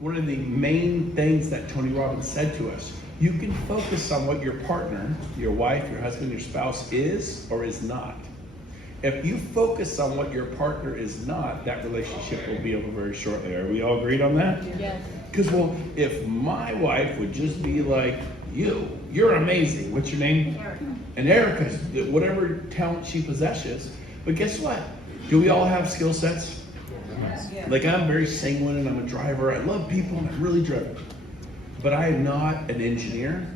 one of the main things that Tony Robbins said to us, you can focus on what your partner, your wife, your husband, your spouse is or is not. If you focus on what your partner is not, that relationship will be over very shortly. Are we all agreed on that? Yes. Because, well, if my wife would just be like, you're amazing. What's your name? Erica. And Erica's, whatever talent she possesses. But guess what? Do we all have skill sets? Yes. Like, I'm very sanguine and I'm a driver. I love people and I'm really driven. But I am not an engineer,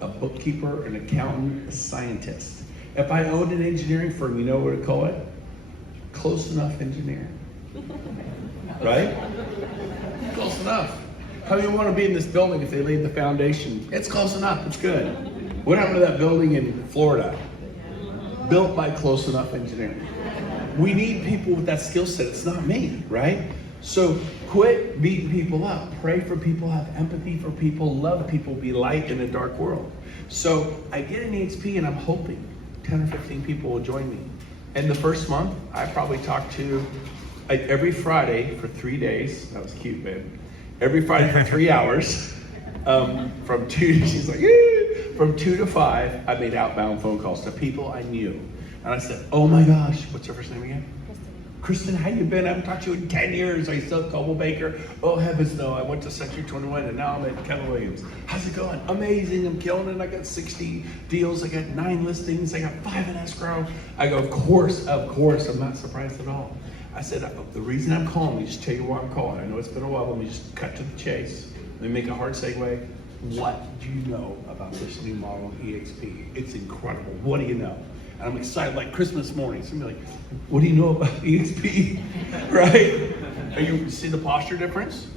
a bookkeeper, an accountant, a scientist. If I owned an engineering firm, you know what to call it? Close enough engineer. Right? Close enough. How many want to be in this building if they laid the foundation? It's close enough, it's good. What happened to that building in Florida? Built by Close Enough Engineering. We need people with that skill set. It's not me, right? So quit beating people up. Pray for people, have empathy for people, love people, be light in a dark world. So I get an EXP and I'm hoping 10 or 15 people will join me. And the first month, I probably talked to every Friday for 3 days. That was cute, babe. Every Friday for 3 hours. From 2, she's like, from 2 to 5, I made outbound phone calls to people I knew. And I said, oh my gosh, what's her first name again? Kristen, how you been? I haven't talked to you in 10 years. Are you still at Coble Baker? Oh, heavens no. I went to Sector 21 and now I'm at Keller Williams. How's it going? Amazing. I'm killing it. I got 60 deals. I got 9 listings. I got 5 in escrow. I go, of course. I'm not surprised at all. I said, the reason I'm calling, let me just tell you why I'm calling. I know it's been a while. Let me just cut to the chase. Let me make a hard segue. What do you know about this new model EXP? It's incredible. What do you know? And I'm excited, like Christmas morning. Somebody like, what do you know about EXP? Right? And you see the posture difference?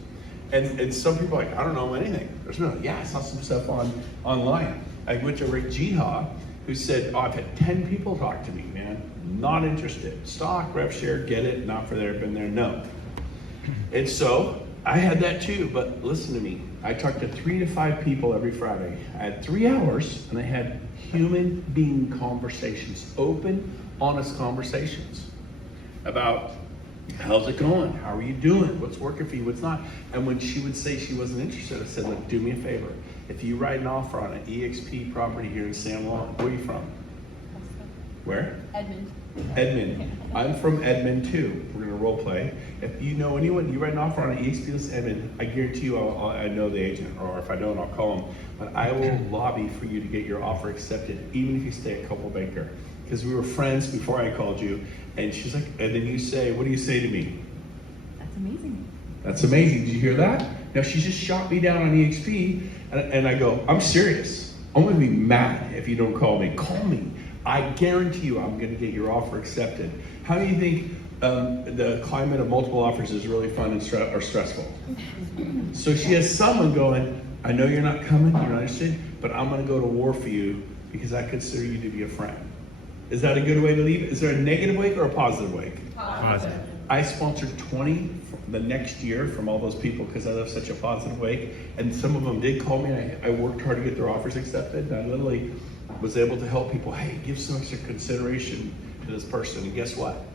And some people are like, I don't know anything. There's no, yeah, I saw some stuff online. I went to Rick Jiha, who said, oh, I've had 10 people talk to me, man. Not interested. Stock, rev share, get it, not for there, been there, no. And so I had that too, but listen to me. I talked to 3 to 5 people every Friday. I had 3 hours and I had human being conversations, open, honest conversations about how's it going? How are you doing? What's working for you? What's not? And when she would say she wasn't interested, I said, look, do me a favor. If you write an offer on an EXP property here in San Juan, where are you from? Where? Edmond. I'm from Edmond too. We're gonna role play. If you know anyone, you write an offer on an EXP list Edmond, I guarantee you I know the agent, or if I don't, I'll call him. But I will lobby for you to get your offer accepted, even if you stay at Coble Baker. Because we were friends before I called you, and she's like, and then you say, what do you say to me? That's amazing. That's amazing. Did you hear that? Now she just shot me down on EXP, and I go, I'm serious. I'm gonna be mad if you don't call me. Call me. I guarantee you I'm going to get your offer accepted. How do you think the climate of multiple offers is really fun and or stressful? So she has someone going, I know you're not coming, you're not interested, but I'm going to go to war for you because I consider you to be a friend. Is that a good way to leave it? Is there a negative wake or a positive wake? Positive. I sponsored 20 the next year from all those people because I left such a positive wake. And some of them did call me and I worked hard to get their offers accepted. And I literally was able to help people, hey, give some extra consideration to this person. And guess what?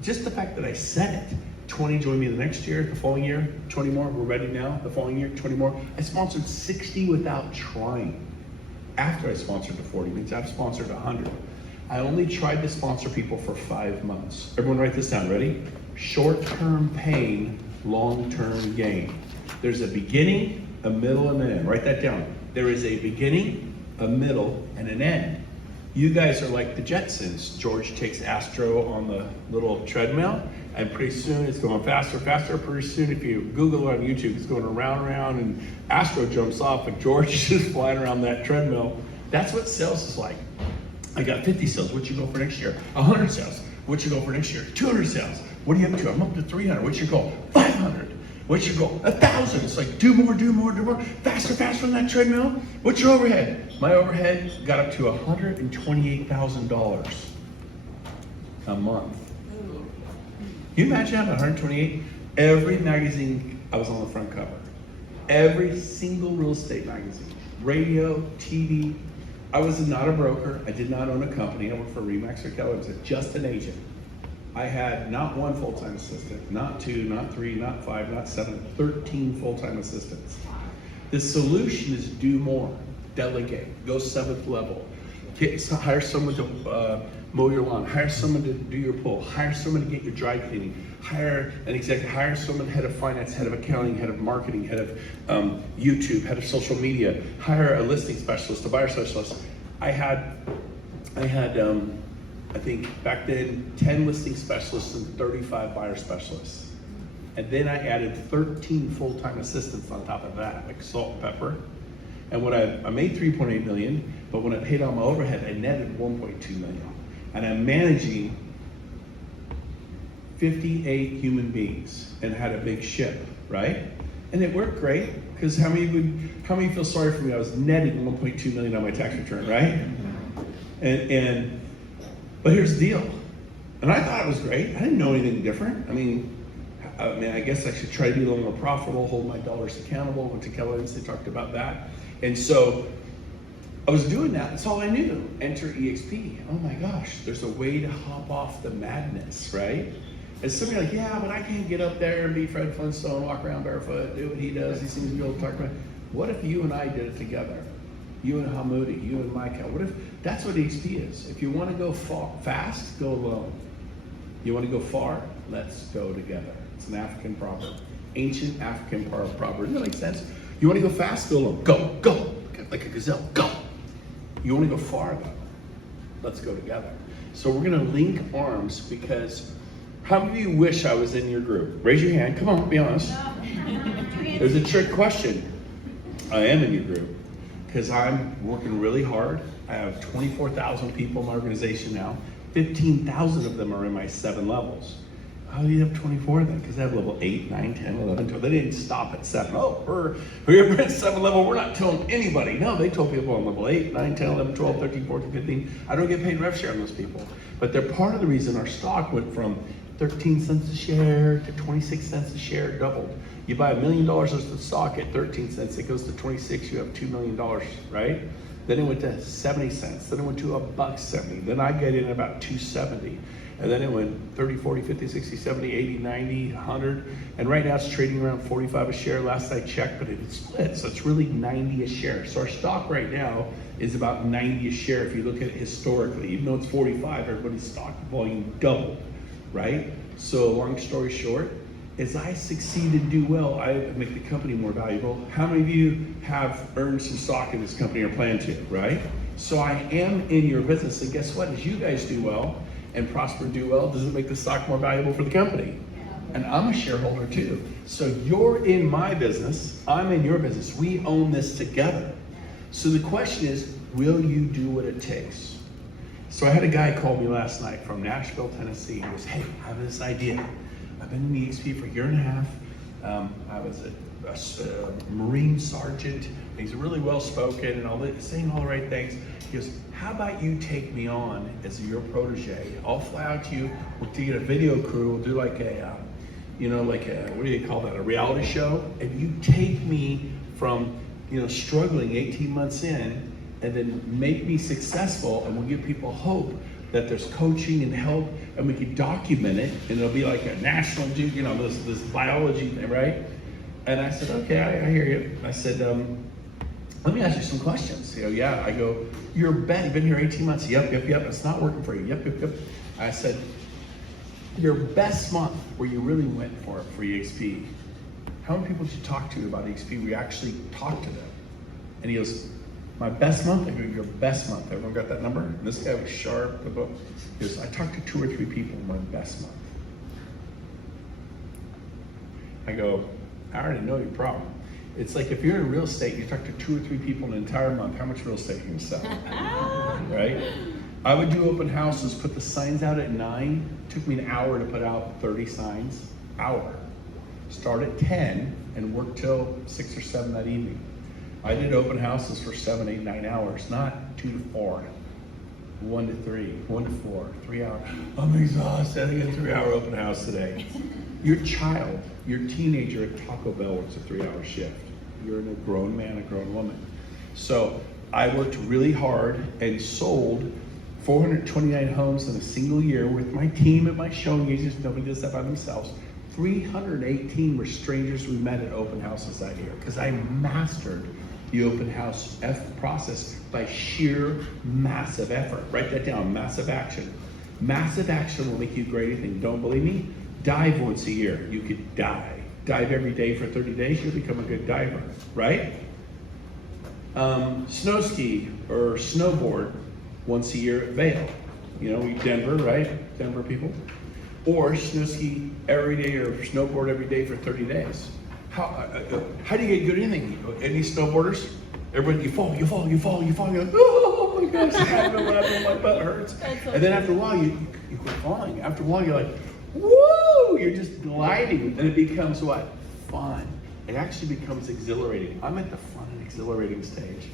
Just the fact that I said it, 20 joined me the next year, the following year, 20 more, we're ready now, the following year, 20 more. I sponsored 60 without trying. After I sponsored the 40, means I've sponsored 100. I only tried to sponsor people for 5 months. Everyone write this down, ready? Short-term pain, long-term gain. There's a beginning, a middle, and an end. Write that down. There is a beginning, a middle, and an end. You guys are like the Jetsons. George takes Astro on the little treadmill, and pretty soon it's going faster, faster. Pretty soon, if you Google it on YouTube, it's going around, and Astro jumps off, and George is just flying around that treadmill. That's what sales is like. I got 50 sales. What you go for next year? 100 sales. What you go for next year? 200 sales. What are you up to? I'm up to 300. What's your goal? 500. What's your goal? 1,000. It's like do more, do more, do more. Faster, faster on that treadmill. What's your overhead? My overhead got up to $128,000 a month. Can you imagine having 128? Every magazine, I was on the front cover. Every single real estate magazine, radio, TV. I was not a broker. I did not own a company. I worked for Remax KW. I was just an agent. I had not one full-time assistant, not two, not three, not five, not seven, 13 full-time assistants. The solution is do more, delegate, go 7th level, hire someone to mow your lawn, hire someone to do your pool, hire someone to get your dry cleaning, hire an executive, hire someone head of finance, head of accounting, head of marketing, head of YouTube, head of social media, hire a listing specialist, a buyer specialist. I had I think back then 10 listing specialists and 35 buyer specialists. And then I added 13 full-time assistants on top of that, like salt and pepper. And when I made 3.8 million, but when I paid all my overhead, I netted 1.2 million. And I'm managing 58 human beings and had a big ship, right? And it worked great, because how many feel sorry for me? I was netting 1.2 million on my tax return, right? But here's the deal. And I thought it was great. I didn't know anything different. I mean, I guess I should try to be a little more profitable, hold my dollars accountable. Went to Keller and they talked about that. And so I was doing that. That's all I knew. Enter EXP. Oh my gosh, there's a way to hop off the madness, right? And somebody like, yeah, but I can't get up there and be Fred Flintstone, walk around barefoot, do what he does. He seems to be able to talk about it. What if you and I did it together? You and Hamoudi, you and Micah. What if that's what EXP is? If you want to go fast, go alone. You want to go far? Let's go together. It's an African proverb, ancient African proverb. Doesn't that make sense? You want to go fast? Go alone. Go, like a gazelle. Go. You want to go far though? Let's go together. So we're going to link arms, because how many of you wish I was in your group? Raise your hand. Come on, be honest. There's a trick question. I am in your group because I'm working really hard. I have 24,000 people in my organization now. 15,000 of them are in my 7 levels. How do you have 24 then? Because I have level 8, 9, 10, 11, 12. They didn't stop at 7. Oh, we're at 7 level, we're not telling anybody. No, they told people on level 8, 9, 10, 11, 12, 13, 14, 15. I don't get paid rev share on those people. But they're part of the reason our stock went from 13 cents a share to 26 cents a share, doubled. You buy $1 million worth of stock at 13 cents, it goes to 26, you have $2 million, right? Then it went to 70 cents, then it went to $1.70, then I get in about 270. And then it went 30, 40, 50, 60, 70, 80, 90, 100. And right now it's trading around 45 a share. Last I checked, but it split. So it's really 90 a share. So our stock right now is about 90 a share if you look at it historically. Even though it's 45, everybody's stock volume doubled, right? So long story short, as I succeed and do well, I make the company more valuable. How many of you have earned some stock in this company or plan to, right? So I am in your business, and guess what? As you guys do well, and prosper and do well, does it make the stock more valuable for the company? And I'm a shareholder too. So you're in my business, I'm in your business. We own this together. So the question is, will you do what it takes? So I had a guy call me last night from Nashville, Tennessee. He goes, hey, I have this idea. I've been in the EXP for a year and a half. I was a Marine sergeant. He's really well spoken and all that, saying all the right things. He goes, how about you take me on as your protege? I'll fly out to you, we'll get a video crew, we'll do like a, what do you call that, a reality show? And you take me from, struggling 18 months in, and then make me successful, and we'll give people hope that there's coaching and help, and we can document it, and it'll be like a national, this biology thing, right? And I said, okay, I hear you. I said, let me ask you some questions. Yeah. I go, you've been here 18 months. Yep. It's not working for you. Yep. I said, your best month where you really went for it for EXP, how many people did you talk to about EXP where you actually talked to them? And he goes, my best month? I go, your best month. Everyone got that number? And this guy was sharp. He goes, I talked to 2 or 3 people in my best month. I go, I already know your problem. It's like if you're in real estate, you talk to 2 or 3 people in an entire month, how much real estate are you gonna sell? Right? I would do open houses, put the signs out at 9. Took me an hour to put out 30 signs. Hour. Start at 10 and work till 6 or 7 that evening. I did open houses for 7, 8, 9 hours, not 2 to 4. 1 to 3, 1 to 4, 3 hours. I'm exhausted, I got a 3-hour open house today. Your child, your teenager at Taco Bell works a 3-hour shift. You're a grown man, a grown woman. So I worked really hard and sold 429 homes in a single year with my team at my showing agents. Nobody does that by themselves. 318 were strangers we met at open houses that year because I mastered the open house process by sheer massive effort. Write that down, massive action. Massive action will make you great at anything. Don't believe me? Dive once a year. You could dive. Dive every day for 30 days, you'll become a good diver, right? Snow ski or snowboard once a year at Vail. You know, Denver, right? Denver people. Or snow ski every day or snowboard every day for 30 days. How do you get good at anything? Any snowboarders? Everybody, you fall, you're like, oh my gosh, I don't know what happened, my butt hurts. And then after a while, you quit falling. After a while, you're like, woo, you're just gliding. And it becomes what? Fun. It actually becomes exhilarating. I'm at the fun and exhilarating stage.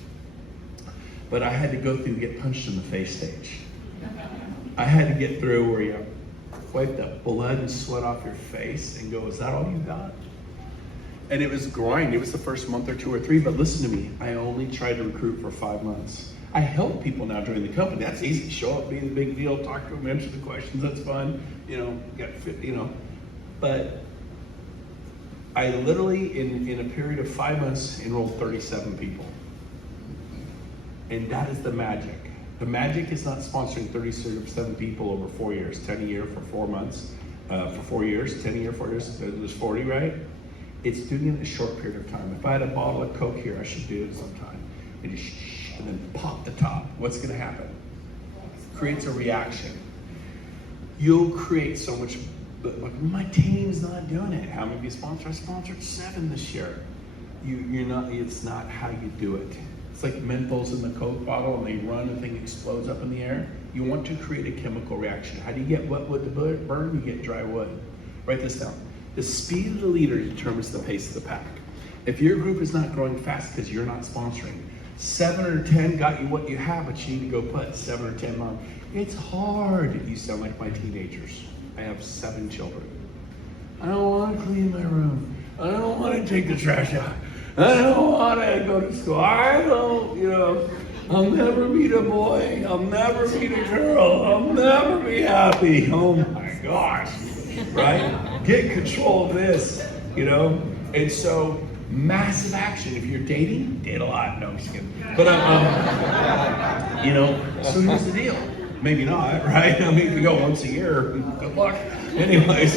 But I had to go through and get punched in the face stage. I had to get through where you wipe the blood and sweat off your face and go, is that all you got? And it was grind. It was the first month or 2 or 3, but listen to me. I only tried to recruit for 5 months. I help people now join the company. That's easy. Show up, be the big deal, talk to them, answer the questions. That's fun. You know, get fit, you know. But I literally, in a period of 5 months, enrolled 37 people. And that is the magic. The magic is not sponsoring 37 people over 4 years, 10 a year for 4 months, for 4 years, 10 a year, 4 years, there's 40, right? It's doing it in a short period of time. If I had a bottle of Coke here, I should do it sometime. And just and then pop the top. What's gonna happen? Creates a reaction. You'll create so much, but my team's not doing it. How many of you sponsor? I sponsored 7 this year. You're not, it's not how you do it. It's like Menthols in the Coke bottle and they run and the thing explodes up in the air. You want to create a chemical reaction. How do you get wet wood to burn? You get dry wood. Write this down. The speed of the leader determines the pace of the pack. If your group is not growing fast because you're not sponsoring, 7 or 10 got you what you have, but you need to go put 7 or 10 on. It's hard. You sound like my teenagers. I have 7 children. I don't want to clean my room. I don't want to take the trash out. I don't want to go to school. I don't, you know, I'll never meet a boy. I'll never meet a girl. I'll never be happy. Oh my gosh, right? Get control of this, you know? And so, massive action. If you're dating, date a lot. No, I'm just kidding. But, you know, so here's the deal. Maybe not, right? I mean, if you go once a year, good luck. Anyways,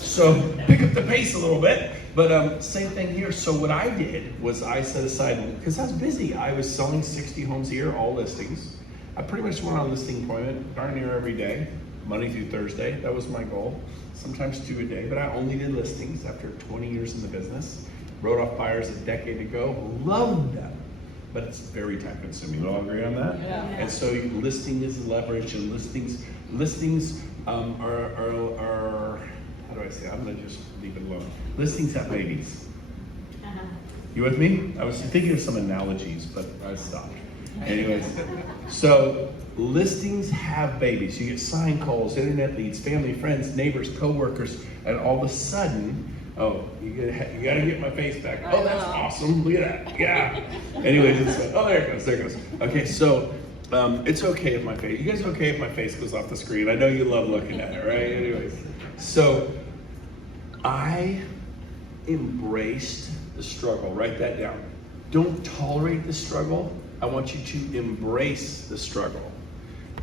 so pick up the pace a little bit. But same thing here. So what I did was I set aside, because I was busy. I was selling 60 homes a year, all listings. I pretty much went on listing appointment darn near every day, Monday through Thursday. That was my goal. Sometimes 2 a day, but I only did listings after 20 years in the business. Wrote off buyers a decade ago, loved them. But it's very time consuming. We all agree on that? Yeah. And so listing is leverage, and listings are how do I say? I'm gonna just leave it alone. Listings have babies. You with me? I was thinking of some analogies, but I stopped. Anyways, so listings have babies. You get sign calls, internet leads, family, friends, neighbors, coworkers, and all of a sudden, oh, you gotta get my face back. Oh, that's awesome. Look at that. Yeah. Anyways, oh, there it goes. There it goes. Okay, so it's okay if my face. You guys okay if my face goes off the screen? I know you love looking at it, right? Anyways, so I embraced the struggle. Write that down. Don't tolerate the struggle. I want you to embrace the struggle.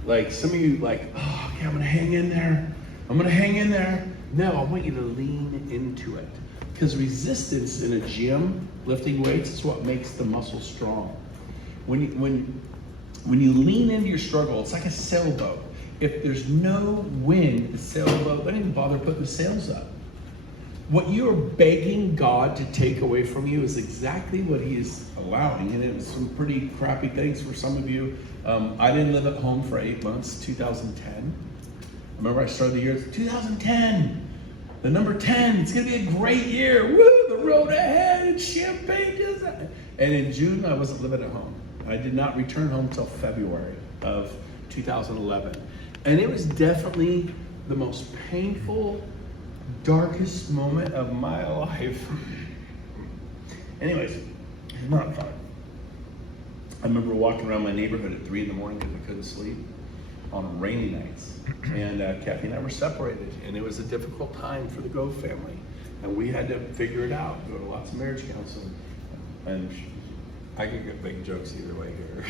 Like some of you, like, oh, okay, I'm gonna hang in there. I'm gonna hang in there. No, I want you to lean into it. Because resistance in a gym, lifting weights, is what makes the muscle strong. When you lean into your struggle, it's like a sailboat. If there's no wind, the sailboat, don't even bother putting the sails up. What you are begging God to take away from you is exactly what He is allowing. And it was some pretty crappy things for some of you. I didn't live at home for 8 months, 2010. Remember I started the year, 2010. The number 10, it's gonna be a great year. Woo, the road ahead, champagne. And in June, I wasn't living at home. I did not return home until February of 2011. And it was definitely the most painful, darkest moment of my life. Anyways, it's not fun. I remember walking around my neighborhood at 3 in the morning because I couldn't sleep on rainy nights. And Kathy and I were separated, and it was a difficult time for the Gove family. And we had to figure it out, go to lots of marriage counseling. And I could get big jokes either way here.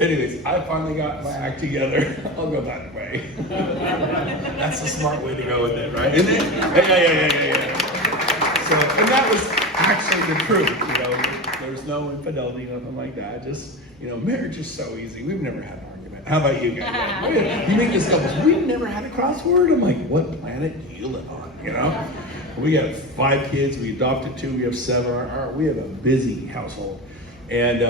Anyways, I finally got my act together. I'll go that way. That's a smart way to go with it, right? Isn't it? Yeah. So, and that was actually the truth, you know. There was no infidelity, nothing like that. Just, you know, marriage is so easy. We've never had an argument. How about you guys? You make this couples. We've never had a crossword. I'm like, what planet do you live on? You know? We got 5 kids. We adopted 2. We have 7. We have a busy household. And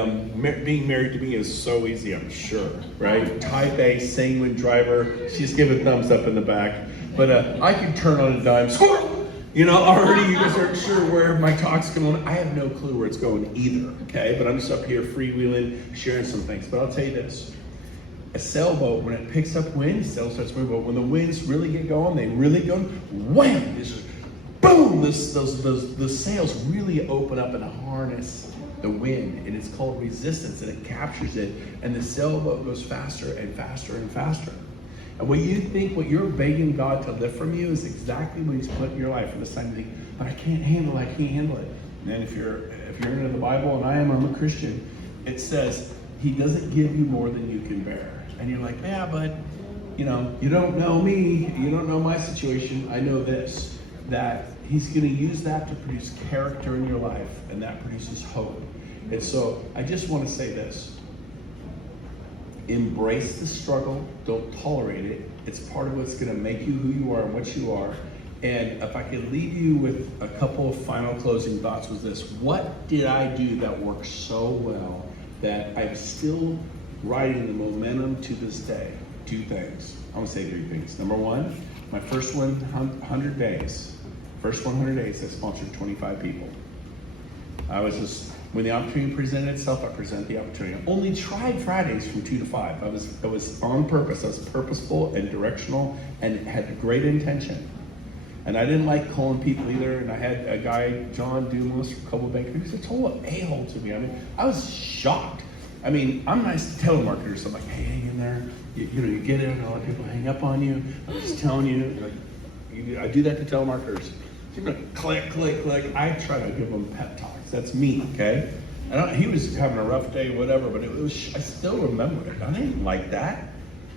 being married to me is so easy, I'm sure, right? Type A, sanguine driver. She's giving thumbs up in the back. But I can turn on a dime. You know, already you guys aren't sure where my talk's going. I have no clue where it's going either, okay? But I'm just up here freewheeling, sharing some things. But I'll tell you this. A sailboat, when it picks up wind, the sail starts moving. But when the winds really get going, they really go, wham! It's just boom! Those sails really open up and harness the wind, and it's called resistance, and it captures it, and the sailboat goes faster and faster and faster. And what you think, what you're begging God to lift from you is exactly what He's put in your life. And this time you think, but I can't handle it, I can't handle it. And then if you're into the Bible, and I'm a Christian, it says He doesn't give you more than you can bear. And you're like, yeah, but you know, you don't know me, you don't know my situation. I know this, that He's going to use that to produce character in your life, and that produces hope. And so I just want to say this. Embrace the struggle. Don't tolerate it. It's part of what's going to make you who you are and what you are. And if I could leave you with a couple of final closing thoughts was this. What did I do that worked so well that I'm still riding the momentum to this day? 2 things. I'm going to say 3 things. Number 1, my first 100 days. First 100 days, I sponsored 25 people. I was just, when the opportunity presented itself, I presented the opportunity. I only tried Fridays from 2 to 5. I was on purpose. I was purposeful and directional and had great intention. And I didn't like calling people either. And I had a guy, John Dumas from Coldwell Banker, he was a total a-hole to me. I mean, I was shocked. I mean, I'm nice to telemarketers. So I'm like, hey, hang in there. You know, you get it, and a lot of people hang up on you. I'm just telling you, like, I do that to telemarketers. Click, click, click. I try to give him pep talks. That's me, okay? He was having a rough day, whatever, but it was. I still remember it. I didn't like that.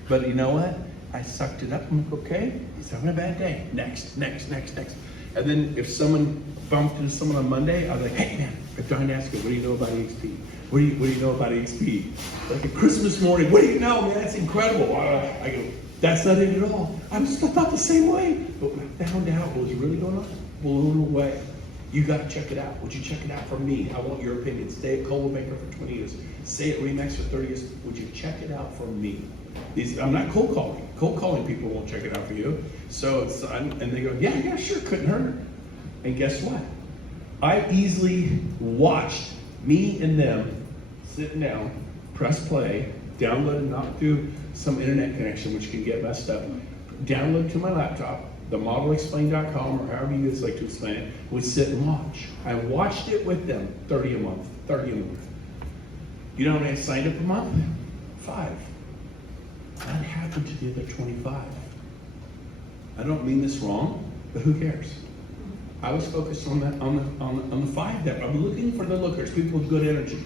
But you know what? I sucked it up. I'm like, okay, he's having a bad day. Next. And then if someone bumped into someone on Monday, I was like, hey man, I'm trying to ask you, what do you know about EXP? What do you know about EXP? Like a Christmas morning, what do you know, man? That's incredible. I go, that's not it at all. I thought the same way. But when I found out what was really going on, blown away. You got to check it out. Would you check it out from me? I want your opinion. Stay at Coldwell Banker for 20 years. Stay at Remax for 30 years. Would you check it out from me? I'm not cold calling. Cold calling people won't check it out for you. So and they go, yeah, sure, couldn't hurt. And guess what? I easily watched me and them sitting down, press play, download and not through some internet connection, which can get messed up. Download to my laptop. The modelexplain.com, or however you guys like to explain it, would sit and watch. I watched it with them, 30 a month. You know how many I signed up a month? 5. What happened to the other 25? I don't mean this wrong, but who cares? I was focused on the 5 that I'm looking for the lookers, people with good energy.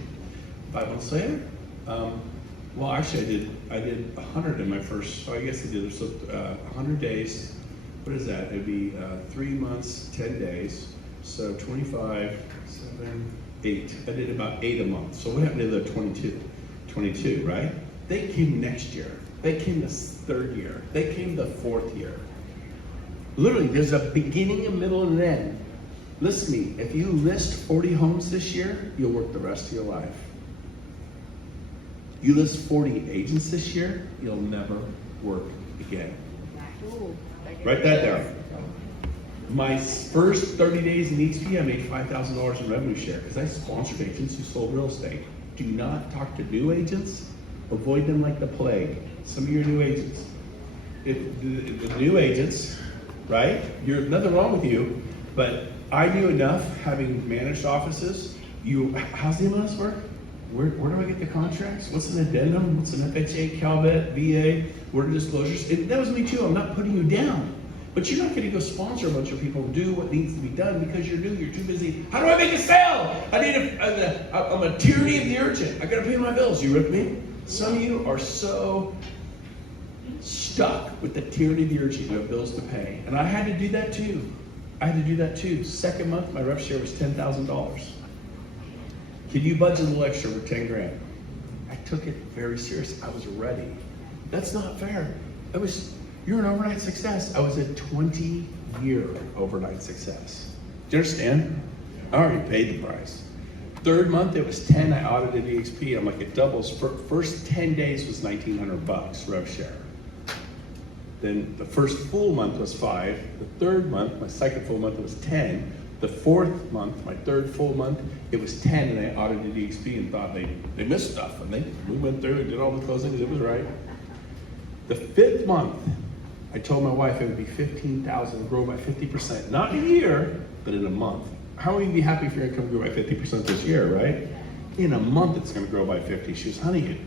5 months later, well, actually I did 100 in my first, so I guess I did, so 100 days. What is that? It'd be 3 months, 10 days. So 25, 7, 8. I did about 8 a month. So what happened to the 22? 22, right? They came next year. They came the 3rd year. They came the 4th year. Literally, there's a beginning, a middle, and an end. Listen to me. If you list 40 homes this year, you'll work the rest of your life. You list 40 agents this year, you'll never work again. Write that down. My first 30 days in EXP, I made $5,000 in revenue share because I sponsored agents who sold real estate. Do not talk to new agents. Avoid them like the plague. Some of your new agents. If the new agents, right? There's nothing wrong with you, but I knew enough having managed offices. How's the MLS work? Where do I get the contracts? What's an addendum? What's an FHA, CalVet, VA? What are disclosures? That was me too. I'm not putting you down. But you're not going to go sponsor a bunch of people do what needs to be done because you're new. You're too busy. How do I make a sale? I'm a tyranny of the urgent. I got to pay my bills. You with me? Some of you are so stuck with the tyranny of the urgent. You have bills to pay. And I had to do that too. Second month, my rev share was $10,000. Can you budget a little extra for 10 grand? I took it very serious. I was ready. That's not fair. You're an overnight success. I was a 20-year overnight success. Do you understand? I already paid the price. Third month, it was 10. I audited EXP. I'm like, it doubles. First 10 days was $1,900 rev share. Then the first full month was 5. The third month, my second full month, it was 10. The fourth month, my third full month, it was 10, and I audited EXP and thought they missed stuff. And we went through and did all the closings. It was right. The fifth month, I told my wife it would be $15,000, grow by 50%, not in a year, but in a month. How will you be happy if your income grew by 50% this year, right? In a month, it's going to grow by 50. She goes, honey,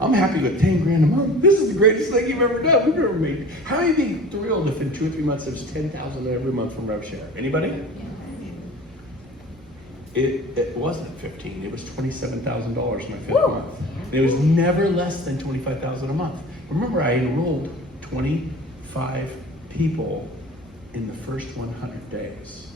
I'm happy with 10 grand a month. This is the greatest thing you've ever done. We've ever made. How are you being thrilled if in 2 or 3 months there's 10,000 every month from rev share? Anybody? It wasn't 15. It was $27,000 my fifth month. And it was never less than $25,000 a month. Remember, I enrolled 25 people in the first 100 days.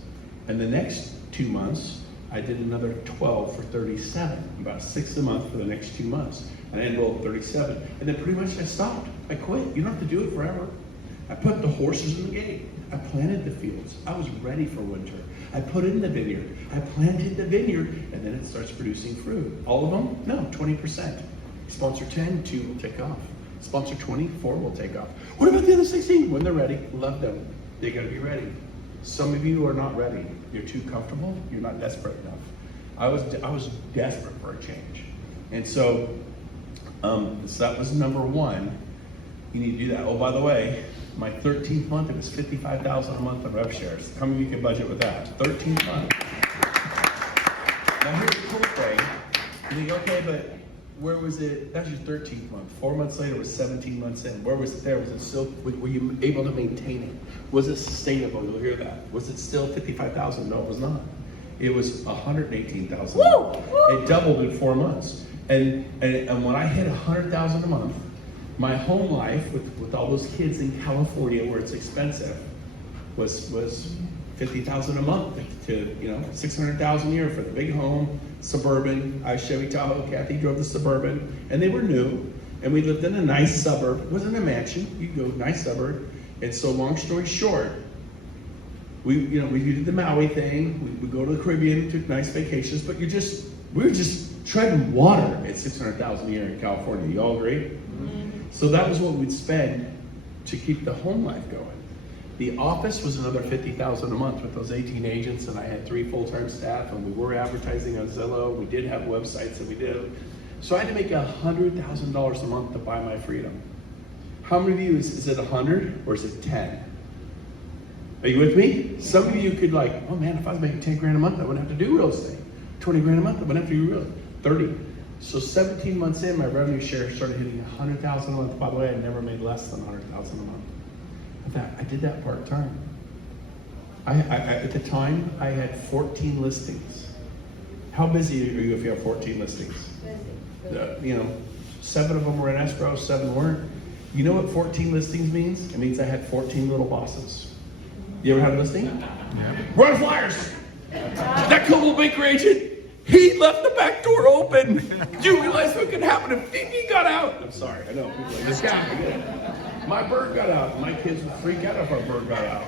And the next 2 months, I did another 12 for 37, about 6 a month for the next 2 months. And I enrolled 37. And then pretty much I stopped. I quit. You don't have to do it forever. I put the horses in the gate. I planted the fields. I was ready for winter. I put in the vineyard. I planted the vineyard, and then it starts producing fruit. All of them? No, 20%. Sponsor 10, 2 will take off. Sponsor 20, 4 will take off. What about the other 16? When they're ready, love them. They gotta be ready. Some of you are not ready. You're too comfortable. You're not desperate enough. I was desperate for a change. And so that was number one. You need to do that. Oh, by the way, my 13th month, it was $55,000 a month of rev shares. How many of you can budget with that? 13th month. Now here's the cool thing. You think, okay, but where was it? That's your 13th month. 4 months later, it was 17 months in. Where was it there? Was it still, were you able to maintain it? Was it sustainable? You'll hear that. Was it still 55,000? No, it was not. It was 118,000. It doubled in 4 months. And when I hit 100,000 a month, my home life with all those kids in California where it's expensive was 50,000 a month to 600,000 a year for the big home, suburban. I Chevy Tahoe, Kathy drove the Suburban, and they were new, and we lived in a nice suburb. It wasn't a mansion. You go nice suburb. And so long story short, we did the Maui thing. We go to the Caribbean, took nice vacations, but we were just treading water at 600,000 a year in California. You all agree? So that was what we'd spend to keep the home life going. The office was another 50,000 a month with those 18 agents, and I had 3 full-time staff, and we were advertising on Zillow. We did have websites that we did. So I had to make $100,000 a month to buy my freedom. How many of you, is it 100 or is it 10? Are you with me? Some of you could oh man, if I was making 10 grand a month, I wouldn't have to do real estate. 20 grand a month, I wouldn't have to do real estate. 30. So 17 months in, my revenue share started hitting 100,000 a month. By the way, I never made less than 100,000 a month. In fact, I did that part-time. At the time, I had 14 listings. How busy are you if you have 14 listings? Busy. 7 of them were in escrow, 7 weren't. You know what 14 listings means? It means I had 14 little bosses. You ever had a listing? Yeah. Run flyers! That couple banker agent, he left the back door open. Do you realize what could happen if he got out? I'm sorry, I know. People are like, this guy. My bird got out. My kids would freak out if our bird got out.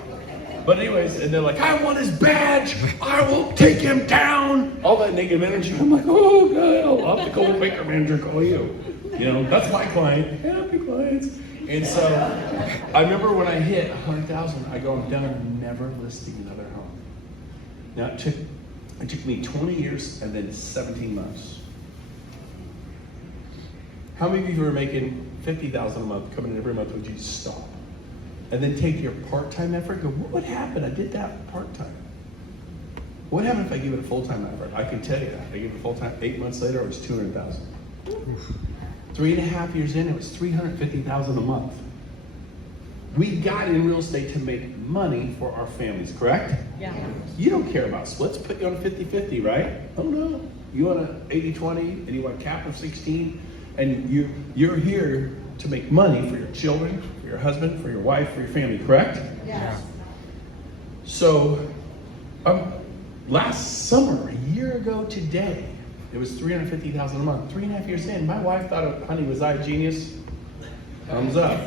But anyways, and they're like, I want his badge. I will take him down. All that negative energy. I'm like, oh God, I'll have to call the banker manager, call you. That's my client. Happy clients. And so I remember when I hit 100,000, I go, I'm done never listing another home. Now it took me 20 years and then 17 months. How many of you who are making 50,000 a month coming in every month would you stop? And then take your part-time effort and go, what would happen? I did that part-time. What happened if I give it a full-time effort? I can tell you that. I give it full-time, 8 months later, it was 200,000. 3.5 years in, it was 350,000 a month. We got in real estate to make money for our families, correct? Yeah. You don't care about splits, put you on a 50-50, right? Oh no, you want an 80-20 and you want a cap of 16, and you're here to make money for your children, for your husband, for your wife, for your family, correct? Yeah. So, last summer, a year ago today, it was 350,000 a month. 3.5 years in, my wife thought, honey, was I a genius? Thumbs up.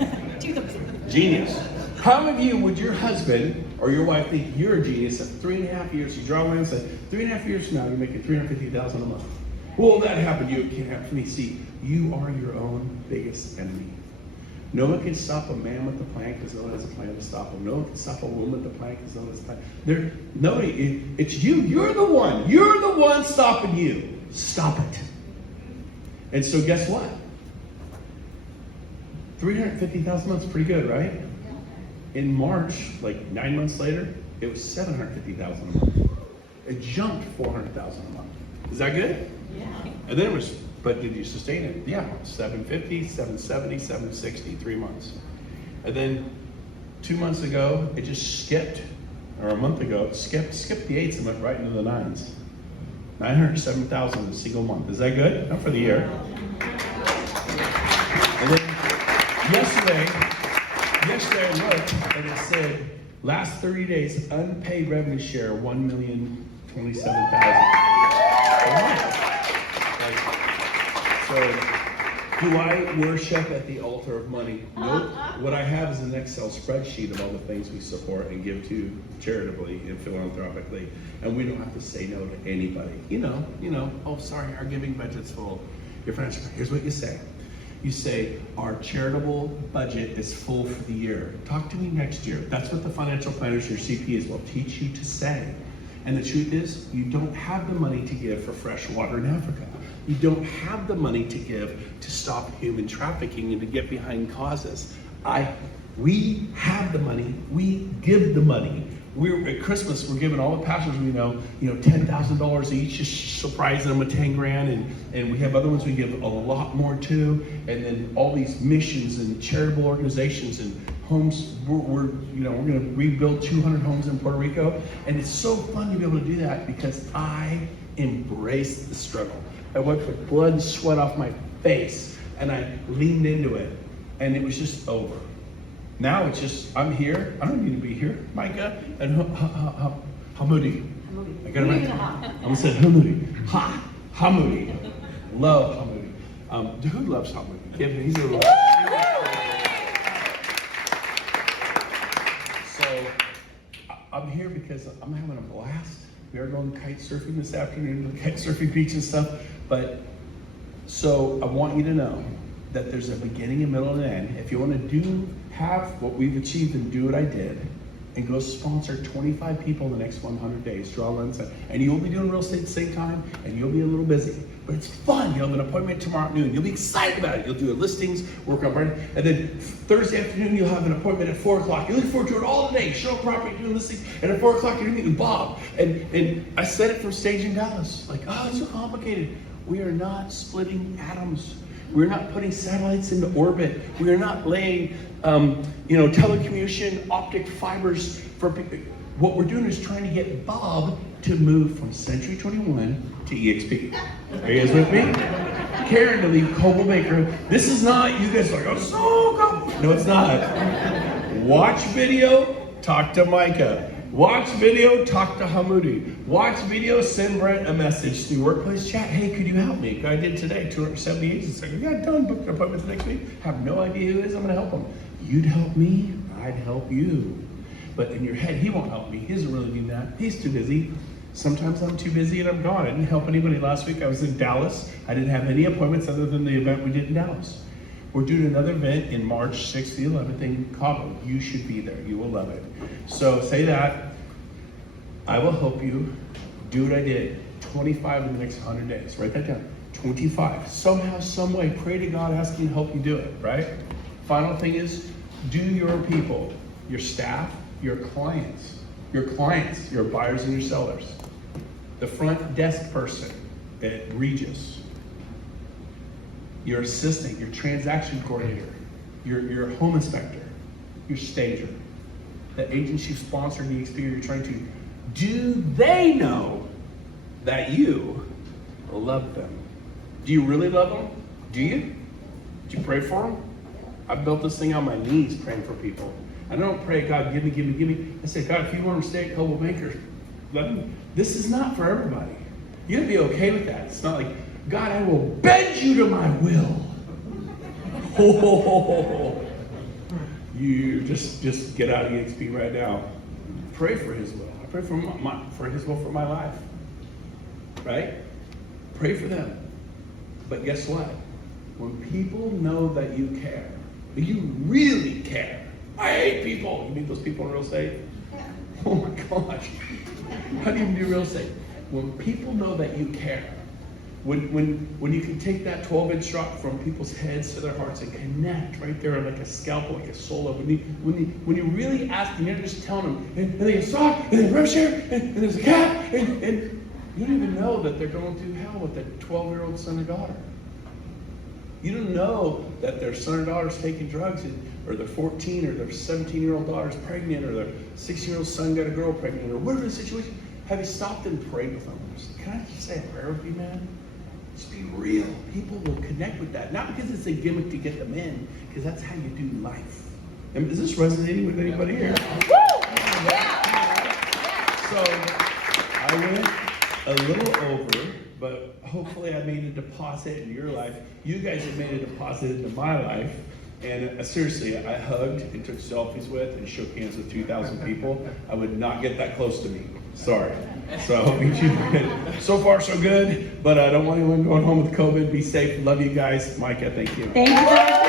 Genius. How many of you would your husband or your wife think you're a genius at 3.5 years? You draw a line and say, 3.5 years from now, you're making 350,000 a month. Well, that happened to you. It can't happen to me. See, you are your own biggest enemy. No one can stop a man with a plan because no one has a plan to stop him. No one can stop a woman with a plan because no one has a plan. Nobody, it's you. You're the one. You're the one stopping you. Stop it. And so guess what? 350,000 months, pretty good, right? In March, like 9 months later, it was 750,000 a month. It jumped 400,000 a month. Is that good? Yeah. And then it was, but did you sustain it? Yeah, 750, 770, 760, 3 months. And then 2 months ago, it just skipped, or a month ago, it skipped the eights and went right into the nines. 907,000 in a single month. Is that good? Not for the year. And then yesterday I looked and it said, last 30 days, unpaid revenue share, 1,027,000. So, do I worship at the altar of money? Nope. What I have is an Excel spreadsheet of all the things we support and give to charitably and philanthropically. And we don't have to say no to anybody. You know, oh, sorry, our giving budget's full. Your friends, here's what you say. You say, our charitable budget is full for the year. Talk to me next year. That's what the financial planners, your CPAs, will teach you to say. And the truth is, you don't have the money to give for fresh water in Africa. You don't have the money to give to stop human trafficking and to get behind causes. We have the money. We give the money. We're at Christmas. We're giving all the pastors we know, $10,000 each, just surprising them with 10 grand, and we have other ones we give a lot more to, and then all these missions and charitable organizations and homes. We're going to rebuild 200 homes in Puerto Rico, and it's so fun to be able to do that because I embrace the struggle. I wiped the blood and sweat off my face, and I leaned into it, and it was just over. Now it's just, I'm here. I don't need to be here. Micah and Hamudi. I got it right. I'm going to say Hamudi. Hamudi. Love Hamudi. Who loves Hamudi? He's a little. So I'm here because I'm having a blast. We are going kite surfing this afternoon to the kite surfing beach and stuff. But so I want you to know that there's a beginning, a middle, and an end. If you want to have what we've achieved and do what I did, and go sponsor 25 people in the next 100 days, draw a line, and you'll be doing real estate at the same time, and you'll be a little busy. But it's fun. You'll have an appointment tomorrow at noon. You'll be excited about it. You'll do listings, work on Brent, and then Thursday afternoon you'll have an appointment at 4 o'clock. You look forward to it all day. Show up property, doing listings, and at 4 o'clock you're gonna meet with Bob. And I said it from stage in Dallas. Like, oh, it's so complicated. We are not splitting atoms. We're not putting satellites into orbit. We are not laying, telecommunication optic fibers for people. What we're doing is trying to get Bob to move from Century 21 to EXP. Are you guys with me? Karen to leave Coble Baker. This is not, you guys are like, oh, so complicated. No, it's not. Watch video, talk to Micah. Watch video, talk to Hamudi. Watch video, send Brent a message through workplace chat. Hey, could you help me? I did today, 270 agents. I got done, booked an appointment the next week. Have no idea who it is, I'm gonna help him. You'd help me, I'd help you. But in your head, he won't help me. He doesn't really do that. He's too busy. Sometimes I'm too busy and I'm gone. I didn't help anybody last week. I was in Dallas. I didn't have any appointments other than the event we did in Dallas. We're doing another event in March 6th to the 11th in Cabo. You should be there. You will love it. So say that. I will help you do what I did. 25 in the next 100 days. Write that down. 25. Somehow, some way, pray to God, ask Him to help you do it, right? Final thing is, do your people, your staff, your clients, your buyers and your sellers. the front desk person at Regis, your assistant, your transaction coordinator, your home inspector, your stager, the agents you sponsor the experience you're trying to, do they know that you love them? Do you really love them? Do you? Do you pray for them? I built this thing on my knees praying for people. I don't pray, God, give me, give me, give me. I say, God, if you want to stay at Global Bankers, let me. This is not for everybody. You gotta be okay with that. It's not like, God, I will bend you to my will. Oh, you just get out of EXP right now. Pray for His will. I pray for His will for my life. Right? Pray for them. But guess what? When people know that you care, that you really care. I hate people. You meet those people in real estate? Yeah. Oh my gosh. How do you do real estate? When people know that you care, when you can take that 12-inch drop from people's heads to their hearts and connect right there like a scalpel, like a soul level. When you really ask and you're just telling them, and they get soft, and they rush here, and there's a cat, and you don't even know that they're going through hell with their 12-year-old son or daughter. You don't know that their son or daughter's taking drugs, or their 14 or their 17-year-old daughter's pregnant, or their 6-year-old son got a girl pregnant, or whatever the situation. Have you stopped and prayed with them? Can I just say a prayer with you, man? Just be real. People will connect with that. Not because it's a gimmick to get them in, because that's how you do life. And is this resonating with anybody here? Woo! Yeah. So I went a little over, but hopefully I made a deposit in your life. You guys have made a deposit into my life. And seriously, I hugged and took selfies with and shook hands with 2,000 people. I would not get that close to me. Sorry. So I hope you good. So far, so good. But I don't want anyone going home with COVID. Be safe. Love you guys. Micah, thank you. Thank you.